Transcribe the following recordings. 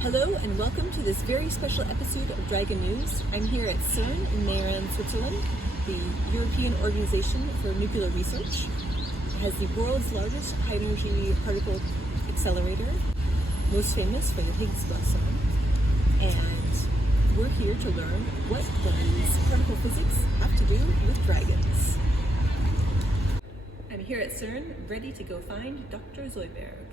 Hello and welcome to this very special episode of Dragon News. I'm here at CERN in Mayran, Switzerland, the European Organization for Nuclear Research. It has the world's largest high-energy particle accelerator, most famous for the Higgs boson. And we're here to learn what does particle physics have to do with dragons. I'm here at CERN, ready to go find Dr. Zoidberg.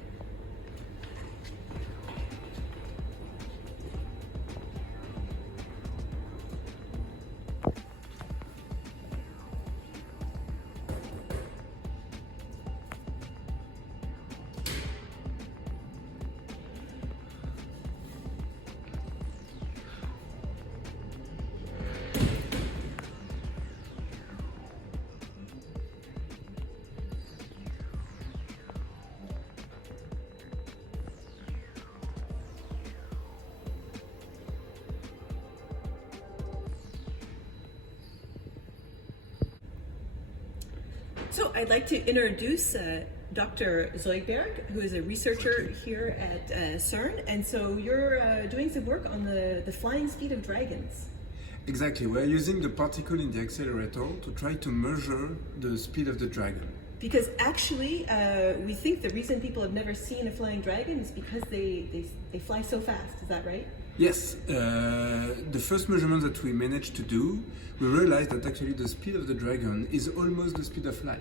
So I'd like to introduce Dr. Zoidberg, who is a researcher here at CERN. And so you're doing some work on the flying speed of dragons. Exactly. We're using the particle in the accelerator to try to measure the speed of the dragon. Because actually, we think the reason people have never seen a flying dragon is because they fly so fast. Is that right? Yes. The first measurement that we managed to do, we realized that actually the speed of the dragon is almost the speed of light.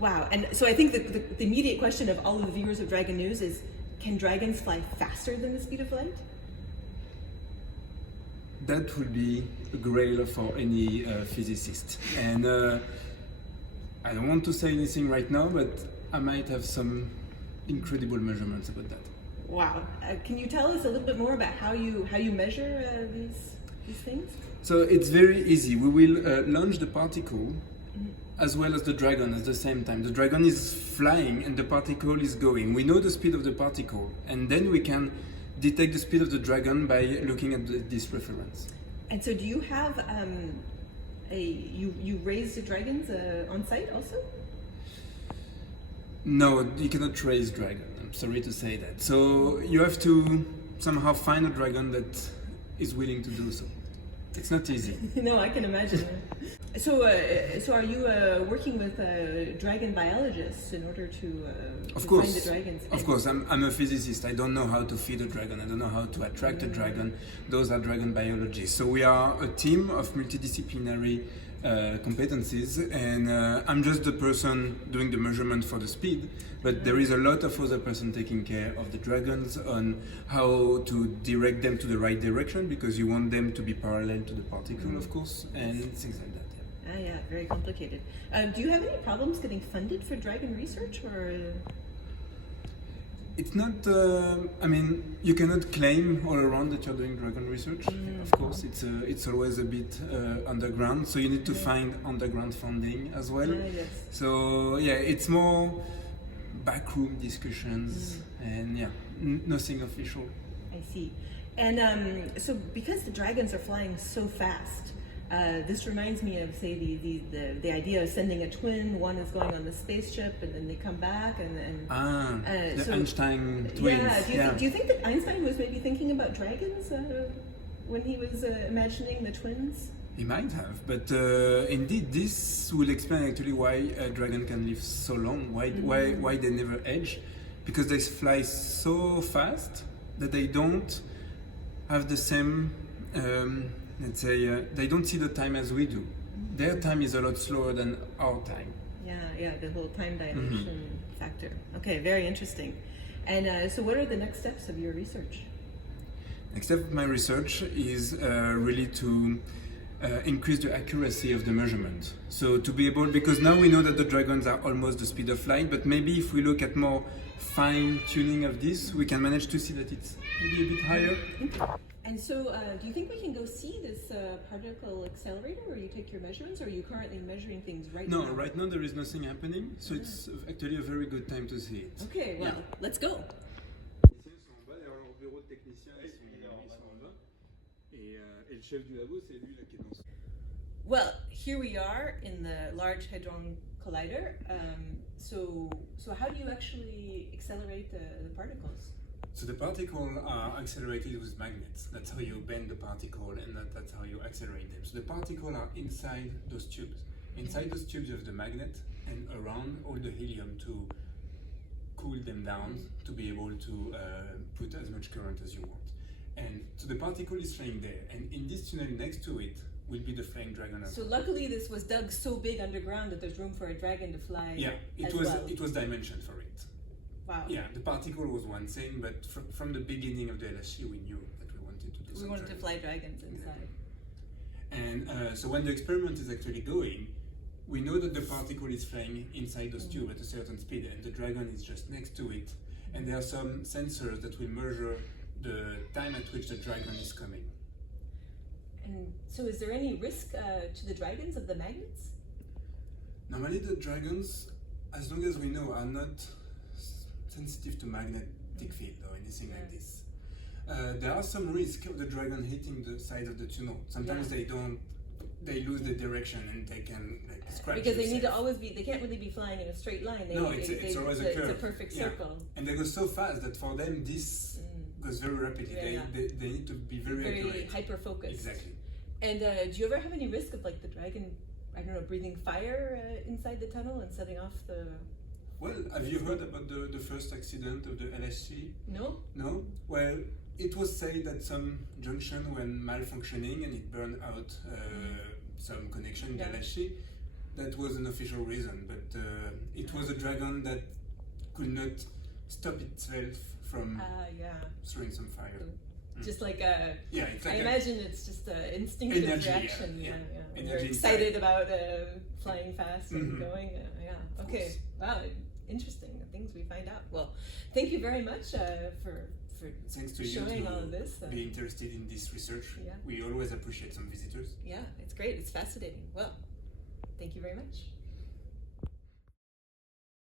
Wow. And so I think that the immediate question of all of the viewers of Dragon News is, can dragons fly faster than the speed of light? That would be a grail for any physicist. And I don't want to say anything right now, but I might have some incredible measurements about that. Wow. Can you tell us a little bit more about how you measure these things? So it's very easy. We will launch the particle as well as the dragon at the same time. The dragon is flying and the particle is going. We know the speed of the particle, and then we can detect the speed of the dragon by looking at this reference. And so do you have you raise the dragons on site also? No, you cannot raise dragon. I'm sorry to say that. So you have to somehow find a dragon that is willing to do so. It's not easy. No, I can imagine. So are you working with dragon biologists in order to find the dragons? Of course, I'm a physicist. I don't know how to feed a dragon. I don't know how to attract a dragon. Those are dragon biologists. So we are a team of multidisciplinary competencies, and I'm just the person doing the measurement for the speed, but there is a lot of other person taking care of the dragons on how to direct them to the right direction, because you want them to be parallel to the particle, of course, and things like that. Yeah, very complicated. Do you have any problems getting funded for dragon research, or? It's not, I mean, you cannot claim all around that you're doing dragon research. Of course, it's always a bit underground, so you need to find underground funding as well. Yes. So yeah, it's more backroom discussions and yeah, nothing official. I see. And so because the dragons are flying so fast, this reminds me of, say, the idea of sending a twin. One is going on the spaceship, and then they come back, and then the Einstein twins. Yeah. Do you think that Einstein was maybe thinking about dragons when he was imagining the twins? He might have, but indeed, this will explain actually why a dragon can live so long. Why they never age, because they fly so fast that they don't have the same. Let's say they don't see the time as we do. Their time is a lot slower than our time. Yeah, the whole time dilation factor. Okay, very interesting. And so what are the next steps of your research? Next step of my research is really to increase the accuracy of the measurement. So to be able, because now we know that the dragons are almost the speed of light, but maybe if we look at more fine tuning of this, we can manage to see that it's maybe a bit higher. And so, do you think we can go see this particle accelerator where you take your measurements, or are you currently measuring things right now? No, right now there is nothing happening, so it's actually a very good time to see it. Okay, well, let's go. Well, here we are in the Large Hadron Collider. So how do you actually accelerate the particles? So the particles are accelerated with magnets. That's how you bend the particle, and that's how you accelerate them. So the particles are inside those tubes. Inside those tubes you have the magnet, and around all the helium to cool them down to be able to put as much current as you want. And so the particle is flying there, and in this tunnel next to it will be the flying dragon. So luckily this was dug so big underground that there's room for a dragon to fly. Yeah, it was dimensioned for it. Wow. Yeah, the particle was one thing, but from the beginning of the LHC, we knew that we wanted to do. We wanted to fly dragons inside. And so when the experiment is actually going, we know that the particle is flying inside those tubes at a certain speed, and the dragon is just next to it. And there are some sensors that will measure the time at which the dragon is coming. And so is there any risk to the dragons of the magnets? Normally the dragons, as long as we know, are not sensitive to magnetic field or anything like this. There are some risk of the dragon hitting the side of the tunnel. Sometimes they lose the direction and they can scratch because they need to always be, they can't really be flying in a straight line. It's always a curve. It's a perfect circle. And they go so fast that for them this goes very rapidly. They need to be very accurate. Hyper-focused. Exactly. And do you ever have any risk of like the dragon, I don't know, breathing fire inside the tunnel and setting off the... Well, have you heard about the first accident of the LHC? No. No? Well, it was said that some junction went malfunctioning and it burned out some connection in the LHC. That was an official reason, but it was a dragon that could not stop itself from throwing some fire. Just like it's like I imagine it's just an instinctive reaction. When you're excited about flying fast and going. Okay. Wow. Interesting. The things we find out. Well, thank you very much for thanks to showing you all of this. Be interested in this research. Yeah. We always appreciate some visitors. Yeah, it's great. It's fascinating. Well, thank you very much.